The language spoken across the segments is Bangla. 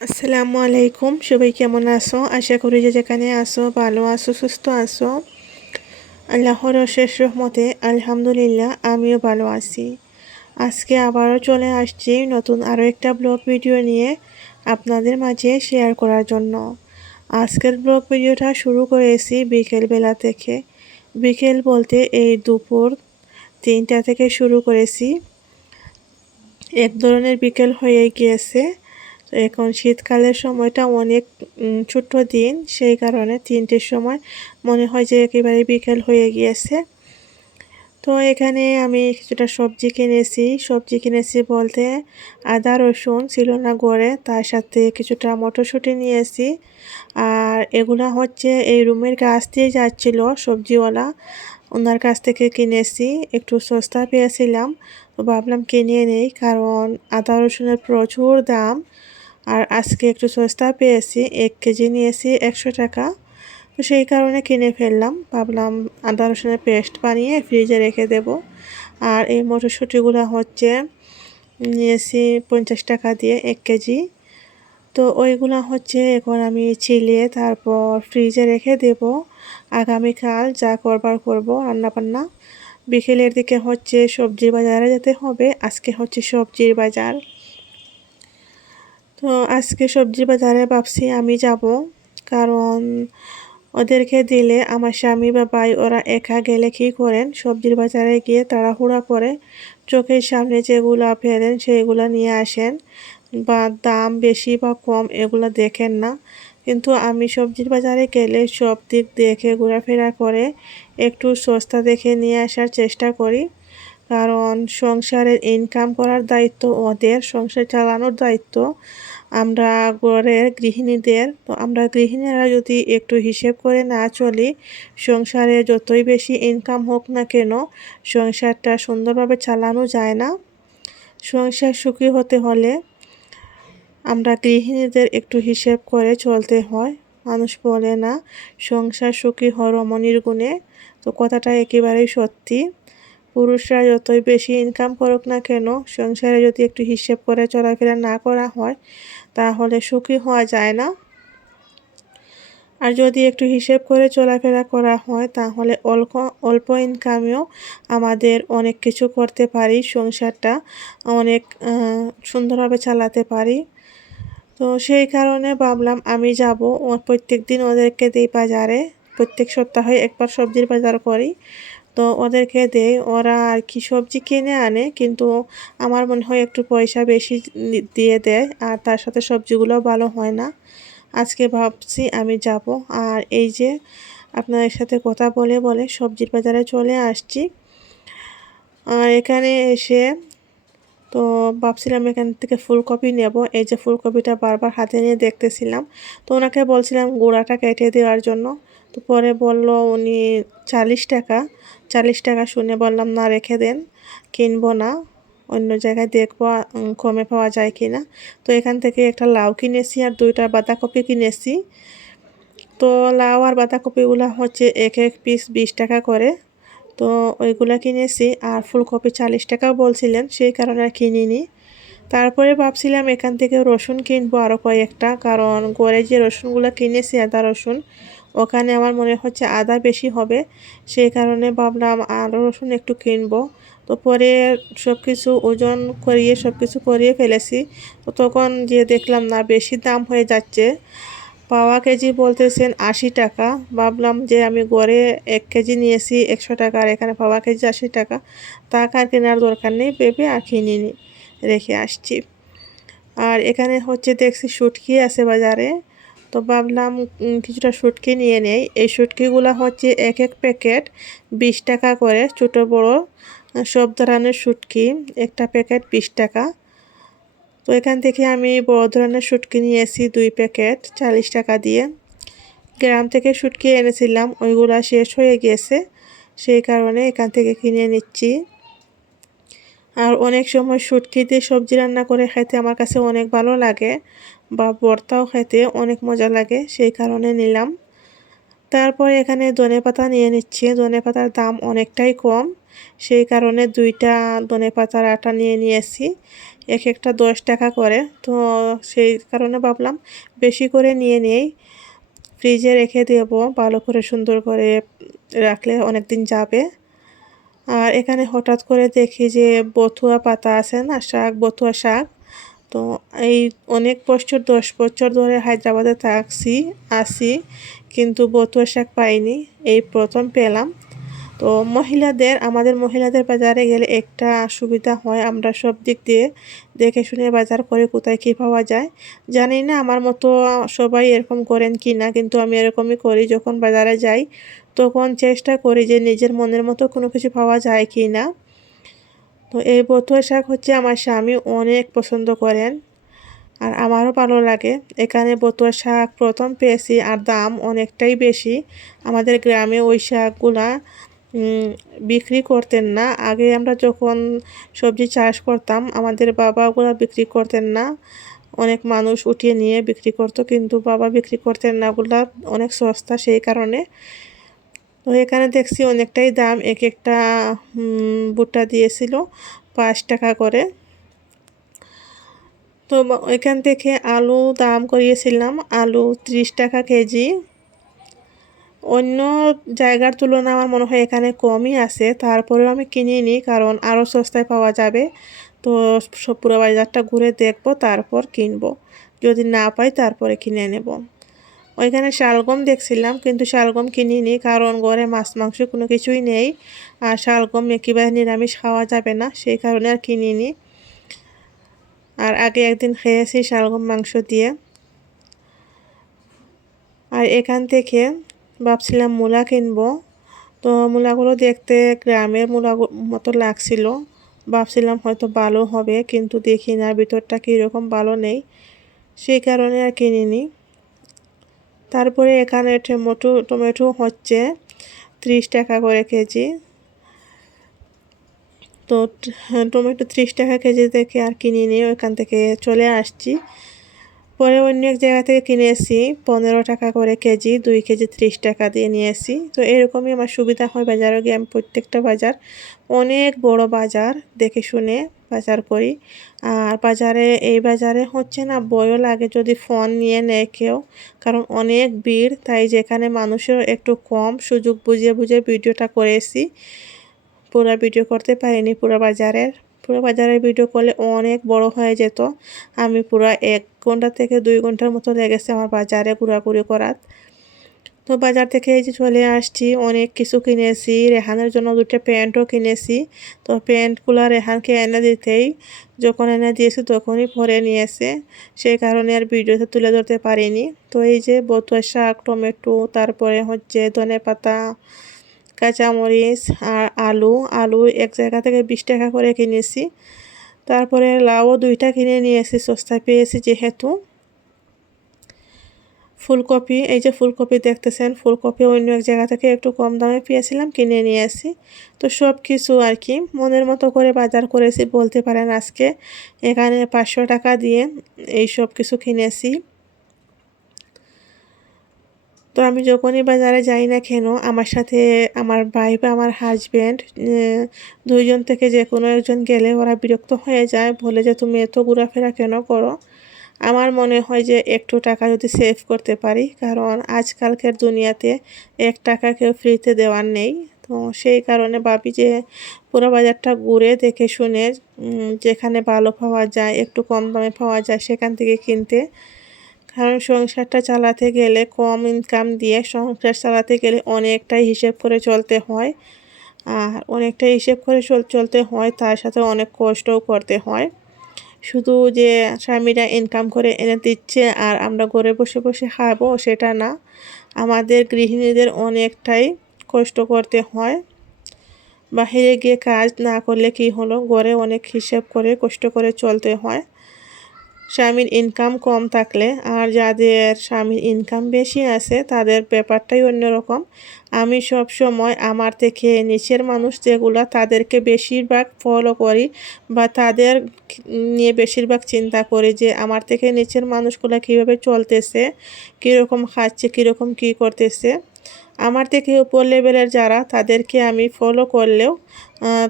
আসসালামু আলাইকুম, সবাই কেমন আছো? আশা করি যে যেখানে আছো ভালো আছো, সুস্থ আছো। আল্লাহর অশেষ রহমতে আলহামদুলিল্লাহ আমিও ভালো আছি। আজকে আবারও চলে আসছি নতুন আরও একটা ব্লগ ভিডিও নিয়ে আপনাদের মাঝে শেয়ার করার জন্য। আজকের ব্লগ ভিডিওটা শুরু করেছি বিকেলবেলা থেকে। বিকেল বলতে এই দুপুর 3টা থেকে শুরু করেছি। এক ধরনের বিকেল হয়ে গিয়েছে। তো এখন শীতকালের সময়টা অনেক ছোট্ট দিন, সেই কারণে 3টের সময় মনে হয় যে একেবারে বিকেল হয়ে গিয়েছে। তো এখানে আমি কিছুটা সবজি কিনেছি বলতে আদা রসুন ছিল না ঘরে, তার সাথে কিছুটা মটরশুঁটি নিয়েছি। আর এগুলা হচ্ছে এই রুমের কাছ দিয়ে যাচ্ছিল সবজিওয়ালা, ওনার কাছ থেকে কিনেছি। একটু সস্তা পেয়েছিলাম, তো ভাবলাম কিনে নেই, কারণ আদা রসুনের প্রচুর দাম। আর আজকে একটু সস্তা পেয়েছি, 1 কেজি নিয়েছি 100 টাকা। তো সেই কারণে কিনে ফেললাম, ভাবলাম আদা রসুনের পেস্ট বানিয়ে ফ্রিজে রেখে দেব। আর এই মটরশুঁটিগুলো হচ্ছে নিয়েছি 50 টাকা দিয়ে 1 কেজি। তো ওইগুলো হচ্ছে এখন আমি চিলিয়ে তারপর ফ্রিজে রেখে দেব, আগামীকাল যা করবার করব রান্নাবান্না। বিকেলের দিকে হচ্ছে সবজির বাজারে যেতে হবে, আজকে হচ্ছে সবজির বাজার। তো আজকে সবজি বাজারে ভাবছি আমি যাব, কারণ ওদেরকে দিলে আমার স্বামী বা ভাই ওরা একা গেলে কী করেন, সবজির বাজারে গিয়ে তাড়াহুড়া করে চোখের সামনে যেগুলা ফেলেন সেগুলা নিয়ে আসেন, বা দাম বেশি বা কম এগুলো দেখেন না। কিন্তু আমি সবজির বাজারে গেলে সব দিক দেখে ঘোরাফেরা করে একটু সস্তা দেখে নিয়ে আসার চেষ্টা করি, কারণ সংসারের ইনকাম করার দায়িত্ব ওদের, সংসার চালানোর দায়িত্ব আমরা ঘরের গৃহিণীদের। তো আমরা গৃহিণীরা যদি একটু হিসেব করে না চলি, সংসারে যতই বেশি ইনকাম হোক না কেন সংসারটা সুন্দরভাবে চালানো যায় না। সংসার সুখী হতে হলে আমরা গৃহিণীদের একটু হিসেব করে চলতে হয়। মানুষ বলে না, সংসার সুখী হয় রমণীর গুণে, তো কথাটা একেবারেই সত্যি। পুরুষরা যতই বেশি ইনকাম করুক না কেন, সংসারে যদি একটু হিসেব করে চলাফেরা না করা হয় তাহলে সুখী হওয়া যায় না। আর যদি একটু হিসেব করে চলাফেরা করা হয় তাহলে অল্প অল্প ইনকামেও আমাদের অনেক কিছু করতে পারি, সংসারটা অনেক সুন্দরভাবে চালাতে পারি। তো সেই কারণে ভাবলাম আমি যাব, প্রত্যেক দিন ওদেরকে দিই বাজারে, প্রত্যেক সপ্তাহে একবার সবজির বাজার করি। তো ওদেরকে দেই, ওরা আর কি সবজি কিনে আনে, কিন্তু আমার মনে হয় একটু পয়সা বেশি দিয়ে দেয়, আর তার সাথে সবজিগুলো ভালো হয় না। আজকে ভাবছি আমি যাব। আর এই যে আপনাদের সাথে কথা বলে বলে সবজির বাজারে চলে আসছি। আর এখানে এসে তো ভাবছিলাম এখান থেকে ফুলকপি নেব। এই যে ফুলকপিটা বারবার হাতে নিয়ে দেখতেছিলাম, তো ওনাকে বলছিলাম গোড়াটা কেটে দেওয়ার জন্য। তো পরে বলল উনি 40 টাকা। 40 টাকা শুনে বললাম না, রেখে দেন, কিনবো না, অন্য জায়গায় দেখবো কমে পাওয়া যায় কি না। তো এখান থেকে একটা লাউ কিনেছি আর 2টা বাঁধাকপি কিনেছি। তো লাউ আর বাঁধাকপিগুলো হচ্ছে এক এক পিস 20 টাকা করে। তো ওইগুলো কিনেছি। আর ফুলকপি 40 টাকা বলছিলেন, সেই কারণে আর কিনিনি। তারপরে ভাবছিলাম এখান থেকে রসুন কিনবো আরও কয়েকটা, কারণ ঘরে যে রসুনগুলো কিনেছি আদা রসুন, ওখানে আমার মনে হচ্ছে আদা বেশি হবে, সেই কারণে ভাবলাম আরও রসুন একটু কিনবো। তো পরে সব কিছু ওজন করিয়ে সব কিছু করিয়ে ফেলেছি। তো তখন যে দেখলাম না বেশি দাম হয়ে যাচ্ছে, পাওয়া কেজি বলতেছেন 80 টাকা। ভাবলাম যে আমি গড়ে 1 কেজি নিয়েছি 100 টাকা, আর এখানে পাওয়া কেজি 80 টাকা, টাকা আর কেনার দরকার নেই ভেবে আর কিনিনি, রেখে আসছি। আর এখানে হচ্ছে দেখছি শুটকি আছে বাজারে, তো ভাবলাম কিছুটা শুটকি নিয়ে নেই। এই শুটকিগুলো হচ্ছে এক এক প্যাকেট 20 টাকা করে, ছোটো বড়ো সব ধরনের শুটকি, একটা প্যাকেট 20 টাকা। তো এখান থেকে আমি বড় ধরনের শুটকি নিয়েছি 2 প্যাকেট 40 টাকা দিয়ে। গ্রাম থেকে শুটকি এনেছিলাম, ওইগুলা শেষ হয়ে গেছে, সেই কারণে এখান থেকে কিনে নিচ্ছি। আর অনেক সময় শুটকি দিয়ে সবজি রান্না করে খেতে আমার কাছে অনেক ভালো লাগে, বা ভর্তাও খেতে অনেক মজা লাগে, সেই কারণে নিলাম। তারপরে এখানে ধনেপাতা নিয়ে নিচ্ছি, ধনেপাতার দাম অনেকটাই কম, সেই কারণে 2টা ধনেপাতার আটা নিয়ে নিয়েছি। এক একটা 10 টাকা করে। তো সেই কারণে ভাবলাম বেশি করে নিয়ে নেই, ফ্রিজে রেখে দেবো, ভালো করে সুন্দর করে রাখলে অনেক দিন যাবে। আর এখানে হঠাৎ করে দেখি যে বথুয়া পাতা আছে না, শাক, বথুয়া শাক। তো এই অনেক বছর 10 বছর ধরে হায়দ্রাবাদে থাকছি আসি, কিন্তু বথুয়া শাক পাইনি, এই প্রথম পেলাম। তো আমাদের মহিলাদের বাজারে গেলে একটা সুবিধা হয়, আমরা সব দিক দিয়ে দেখে শুনে বাজার করে কোথায় কী পাওয়া যায়। জানি না আমার মতো সবাই এরকম করেন কি না, কিন্তু আমি এরকমই করি। যখন বাজারে যাই তখন চেষ্টা করি যে নিজের মনের মতো কোনো কিছু পাওয়া যায় কি না। তো এই বথুয়া শাক হচ্ছে আমার স্বামী অনেক পছন্দ করেন, আর আমারও ভালো লাগে। এখানে বথুয়া শাক প্রথম পেয়েছি, আর দাম অনেকটাই বেশি। আমাদের গ্রামে ওই শাকগুলা বিক্রি করতেন না। আগে আমরা যখন সবজি চাষ করতাম, আমাদের বাবা ওগুলা বিক্রি করতেন না, অনেক মানুষ উঠিয়ে নিয়ে বিক্রি করতো, কিন্তু বাবা বিক্রি করতেন না, ওগুলা অনেক সস্তা সেই কারণে। তো এখানে দেখছি অনেকটাই দাম, এক একটা ভুট্টা দিয়েছিল 5 টাকা করে। তো এখান থেকে আলু দাম করিয়েছিলাম, আলু 30 টাকা কেজি। অন্য জায়গার তুলনায় আমার মনে হয় এখানে কমই আছে, তারপরেও আমি কিনে নিই কারণ আরও সস্তায় পাওয়া যাবে। তো পুরো বাজারটা ঘুরে দেখবো, তারপর কিনবো। যদি না পাই তারপরে কিনে নেব। ওইখানে শালগম দেখছিলাম, কিন্তু শালগম কিনিনি কারণ ঘরে মাছ মাংস কোনো কিছুই নেই, আর শালগম একেবারে নিরামিষ খাওয়া যাবে না, সেই কারণে আর কিনিনি। আর আগে একদিন খেয়েছি শালগম মাংস দিয়ে। আর এখান থেকে ভাবছিলাম মূলা কিনবো। তো মূলাগুলো দেখতে গ্রামের মূলা মতো লাগছিল, ভাবছিলাম হয়তো ভালো হবে, কিন্তু দেখি না ভিতরটা কীরকম, ভালো নেই, সেই কারণে আর কিনিনি। তারপরে এখানে টমেটো হচ্ছে 30 টাকা করে কেজি। তো টমেটো 30 টাকা কেজি দেখে আর কিনিনি, ওইখান থেকে চলে আসছি। পরে অন্য এক জায়গা থেকে কিনেছি 15 টাকা করে কেজি, 2 কেজি 30 টাকা দিয়ে নিয়েছি। তো এরকমই আমার সুবিধা হয় বাজারে গিয়ে। আমি প্রত্যেকটা বাজার, অনেক বড় বাজার, দেখে শুনে বাজার করি। আর এই বাজারে হচ্ছে না, ভয়ও লাগে যদি ফোন নিয়ে নেয় কেউ, কারণ অনেক ভিড়। তাই যেখানে মানুষের একটু কম, সুযোগ বুঝে বুঝে ভিডিওটা করেছি। পুরো ভিডিও করতে পারিনি পুরো বাজারের ভিডিও করলে অনেক বড় হয়ে যেত। আমি পুরো 1 ঘন্টা থেকে 2 ঘন্টার মতো লেগেছে আমার বাজারে ঘোরাঘুরি করার। তো বাজার থেকে এই যে চলে আসছি, অনেক কিছু কিনেছি, রেহানের জন্য 2টা প্যান্টও কিনেছি। তো প্যান্টগুলো রেহানকে এনে দিতেই, যখন এনে দিয়েছি তখনই পরে নিয়েছে, সেই কারণে আর ভিডিওতে তুলে ধরতে পারিনি। তো এই যে বথুয়া শাক, টমেটো, তারপরে হচ্ছে ধনেপাতা, কাঁচামরিচ আর আলু এক জায়গা থেকে 20 টাকা করে কিনেছি। তারপরে লাউও 2টা কিনে নিয়েছি, সস্তায় পেয়েছি যেহেতু। ফুলকপি, এই যে ফুলকপি দেখতেছেন, ফুলকপি অন্য এক জায়গা থেকে একটু কম দামে পেয়েছিলাম, কিনে নিয়ে আসি। তো সব কিছু আর কি মনের মতো করে বাজার করেছি বলতে পারেন আজকে। এখানে 500 টাকা দিয়ে এই সব কিছু কিনেছি। তো আমি যখনই বাজারে যাই না কেন, আমার সাথে আমার ভাই বা আমার হাজব্যান্ড, 2জন থেকে যে কোনো একজন গেলে ওরা বিরক্ত হয়ে যায়, বলে যে তুমি এত ঘোরাফেরা কেন করো। আমার মনে হয় যে একটু টাকা যদি সেভ করতে পারি, কারণ আজকালকার দুনিয়াতে 1 টাকা কেউ ফ্রিতে দেওয়ার নেই। তো সেই কারণে ভাবি যে পুরো বাজারটা ঘুরে দেখে শুনে, যেখানে ভালো পাওয়া যায়, একটু কম দামে পাওয়া যায়, সেখান থেকে কিনতে। কারণ সংসারটা চালাতে গেলে, কম ইনকাম দিয়ে সংসার চালাতে গেলে অনেকটাই হিসেব করে চলতে হয়। আর অনেকটাই হিসেব করে চলতে হয়, তার সাথে অনেক কষ্টও করতে হয়। শুধু যে স্বামীরা ইনকাম করে এনে দিচ্ছে আর আমরা ঘরে বসে বসে খাবো, সেটা না। আমাদের গৃহিণীদের অনেকটাই কষ্ট করতে হয়। বাহিরে গিয়ে কাজ না করলে কি হলো, ঘরে অনেক হিসেব করে কষ্ট করে চলতে হয়। স্বামীর ইনকাম কম থাকলে, আর যাদের স্বামীর ইনকাম বেশি আছে, তাদের ব্যাপারটাই অন্যরকম। আমি সব সময় আমার থেকে নিচের মানুষ যেগুলো, তাদেরকে বেশিরভাগ ফলো করি, বা তাদের নিয়ে বেশিরভাগ চিন্তা করি যে আমার থেকে নিচের মানুষগুলো কীভাবে চলতেছে, কীরকম খাচ্ছে, কীরকম কী করতেছে। আমার থেকে উপর লেভেলের যারা তাদেরকে আমি ফলো করলেও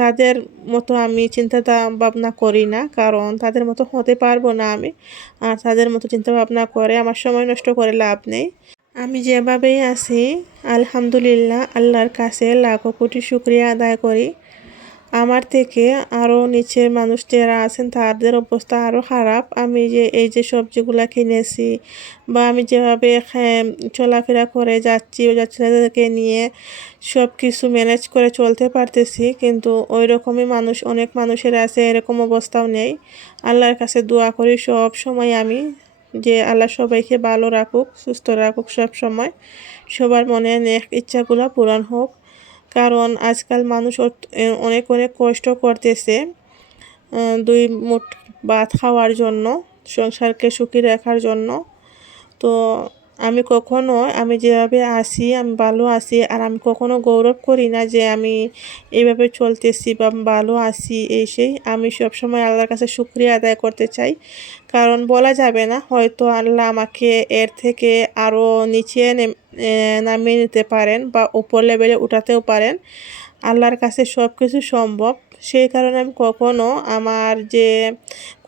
তাদের মতো আমি চিন্তা ভাবনা করি না, কারণ তাদের মতো হতে পারবো না আমি। আর তাদের মতো চিন্তা ভাবনা করে আমার সময় নষ্ট করে লাভ নেই। আমি যেভাবেই আছি আলহামদুলিল্লাহ, আল্লাহর কাছে লাখো কোটি শুকরিয়া আদায় করি। আমার থেকে আরও নিচের মানুষ যারা আছেন তাদের অবস্থা আরও খারাপ। আমি যে এই যে সবজিগুলা কিনেছি বা আমি যেভাবে চলাফেরা করে যাচ্ছি ও যাত্রীদেরকে নিয়ে সব কিছু ম্যানেজ করে চলতে পারতেছি, কিন্তু ওই রকমই মানুষ অনেক মানুষের আছে, এরকম অবস্থাও নেই। আল্লাহর কাছে দোয়া করি সব সময় আমি যে আল্লাহ সবাইকে ভালো রাখুক, সুস্থ রাখুক, সব সময় সবার মনে নেক ইচ্ছাগুলো পূরণ হোক। কারণ আজকাল মানুষ অনেক অনেক কষ্ট করতেছে দুই মুঠ ভাত খাওয়ার জন্য, সংসারকে সুখী রাখার জন্য। তো আমি যেভাবে আছি আমি ভালো আছি, আর আমি কখনো গৌরব করি না যে আমি এইভাবে চলতেছি বা ভালো আছি এই সেই। আমি সবসময় আল্লাহর কাছে শুকরিয়া আদায় করতে চাই, কারণ বলা যাবে না, হয়তো আল্লাহ আমাকে এর থেকে আরও নিচে নামিয়ে নিতে পারেন বা উপর লেভেলে উঠাতেও পারেন। আল্লাহর কাছে সব কিছু সম্ভব। সেই কারণে আমি কখনো আমার যে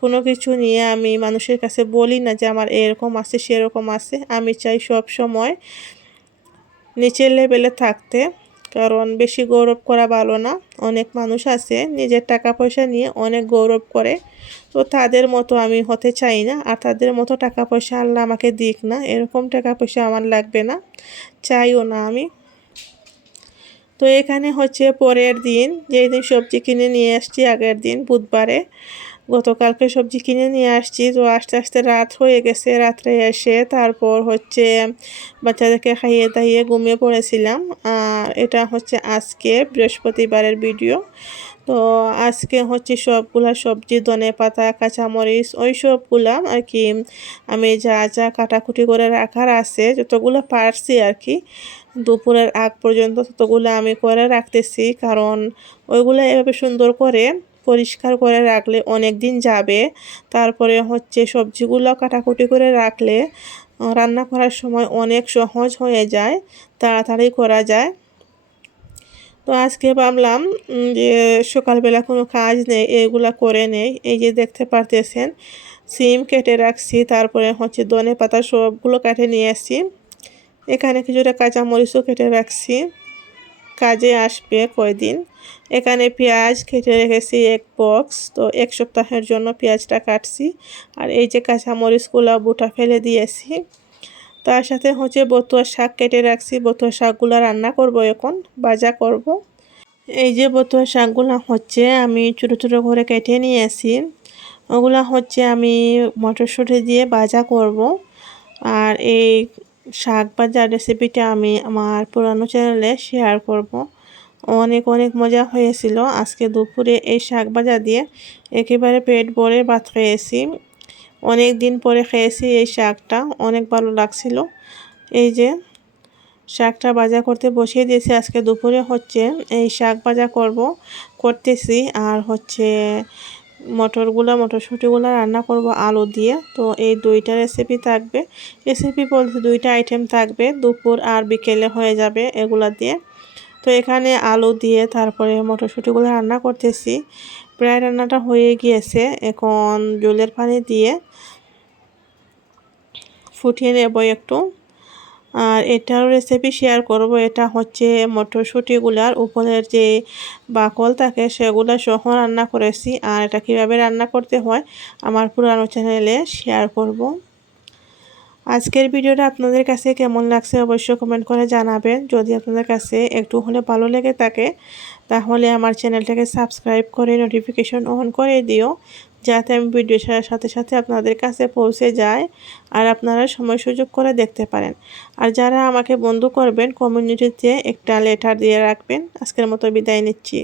কোনো কিছু নিয়ে আমি মানুষের কাছে বলি না যে আমার এরকম আছে সেরকম আছে। আমি চাই সব সময় নিচের লেভেলে থাকতে, কারণ বেশি গৌরব করা ভালো না। অনেক মানুষ আছে নিজের টাকা পয়সা নিয়ে অনেক গৌরব করে, তো তাদের মতো আমি হতে চাই না। আর তাদের মতো টাকা পয়সা আল্লাহ আমাকে দিক না, এরকম টাকা পয়সা আমার লাগবে না, চাইও না আমি। তো এখানে হচ্ছে পরের দিন, যেই দিন সবজি কিনে নিয়ে আসছি আগের দিন বুধবারে, গতকালকে সবজি কিনে নিয়ে আসছি। তো আস্তে আস্তে রাত হয়ে গেছে, রাত্রে এসে তারপর হচ্ছে বাচ্চাদেরকে খাইয়ে দাইয়ে ঘুমিয়ে পড়েছিলাম। আর এটা হচ্ছে আজকে বৃহস্পতিবারের ভিডিও। তো আজকে হচ্ছে সবগুলা সবজি, ধনেপাতা, কাঁচামরিচ, ওই সবগুলা আর কি আমি যা যা কাটাকুটি করে রাখার আছে যতগুলো পারছি আর কি, দুপুরের আগ পর্যন্ত ততগুলো আমি করে রাখতেছি। কারণ ওইগুলো এভাবে সুন্দর করে পরিষ্কার করে রাখলে অনেক দিন যাবে। তারপরে হচ্ছে সবজিগুলো কাটাকুটি করে রাখলে রান্না করার সময় অনেক সহজ হয়ে যায়, তাড়াতাড়ি করা যায়। তো আজকে ভাবলাম যে সকালবেলা কোনো কাজ নেই, এগুলা করে নেই। এই যে দেখতে পারতেছেন সিম কেটে রাখছি, তারপরে হচ্ছে ধনেপাতা সবগুলো কেটে নিয়ে আসছি। এখানে কিছুটা কাঁচামরিচও কেটে রাখছি, কাজে আসবে কয়দিন। এখানে পেঁয়াজ কেটে রেখেছি এক বক্স, তো এক সপ্তাহের জন্য পেঁয়াজটা কাটছি। আর এই যে কাঁচামরিচগুলো বুটা ফেলে দিয়েছি। তার সাথে হচ্ছে বতুয়া শাক কেটে রাখছি, বতুয়া শাকগুলো রান্না করব, এখন ভাজা করব। এই যে বতুয়া শাকগুলো হচ্ছে আমি ছোটো ছোটো করে কেটে নিয়েছি, ওগুলা হচ্ছে আমি মটরশুঁটি দিয়ে ভাজা করব। আর এই শাক ভাজার রেসিপিটা আমি আমার পুরানো চ্যানেলে শেয়ার করব। অনেক অনেক মজা হয়েছিল আজকে দুপুরে এই শাক ভাজা দিয়ে, একেবারে পেট ভরে ভাত খেয়েছি। অনেক দিন পরে খেয়েছি এই শাকটা, অনেক ভালো লাগছিল। এই যে শাকটা ভাজা করতে বসিয়ে দিয়েছি, আজকে দুপুরে হচ্ছে এই শাক ভাজা করতেছি। আর হচ্ছে মটরশুঁটিগুলো রান্না করব আলু দিয়ে। তো এই দুইটা রেসিপি থাকবে, রেসিপি বলতে দুইটা আইটেম থাকবে, দুপুর আর বিকেলে হয়ে যাবে এগুলা দিয়ে। তো এখানে আলু দিয়ে তারপরে মটরশুঁটিগুলো রান্না করতেছি। প্রায় রান্নাটা হয়ে গিয়েছে, এখন জলের পানি দিয়ে ফুটিয়ে নেব একটু। আর এটারও রেসিপি শেয়ার করব। এটা হচ্ছে মটরশুঁটিগুলার উপরের যে বাকল থাকে সেগুলো সহ রান্না করেছি, আর এটা কীভাবে রান্না করতে হয় আমার পুরানো চ্যানেলে শেয়ার করব। আজকের ভিডিওটা আপনাদের কাছে কেমন লাগছে অবশ্যই কমেন্ট করে জানাবেন। যদি আপনাদের কাছে একটু হলে ভালো লেগে থাকে তাহলে আমার চ্যানেলটাকে সাবস্ক্রাইব করে নোটিফিকেশন অন করে দিও, যাতে আমি ভিডিও ছাড়ার সাথে সাথে আপনাদের কাছে পৌঁছে যায় আর আপনারা সময় সুযোগ করে দেখতে পারেন। আর যারা আমাকে বন্ধু করবেন কমিউনিটিতে একটা লেটার দিয়ে রাখবেন। আজকের মতো বিদায় নিচ্ছি।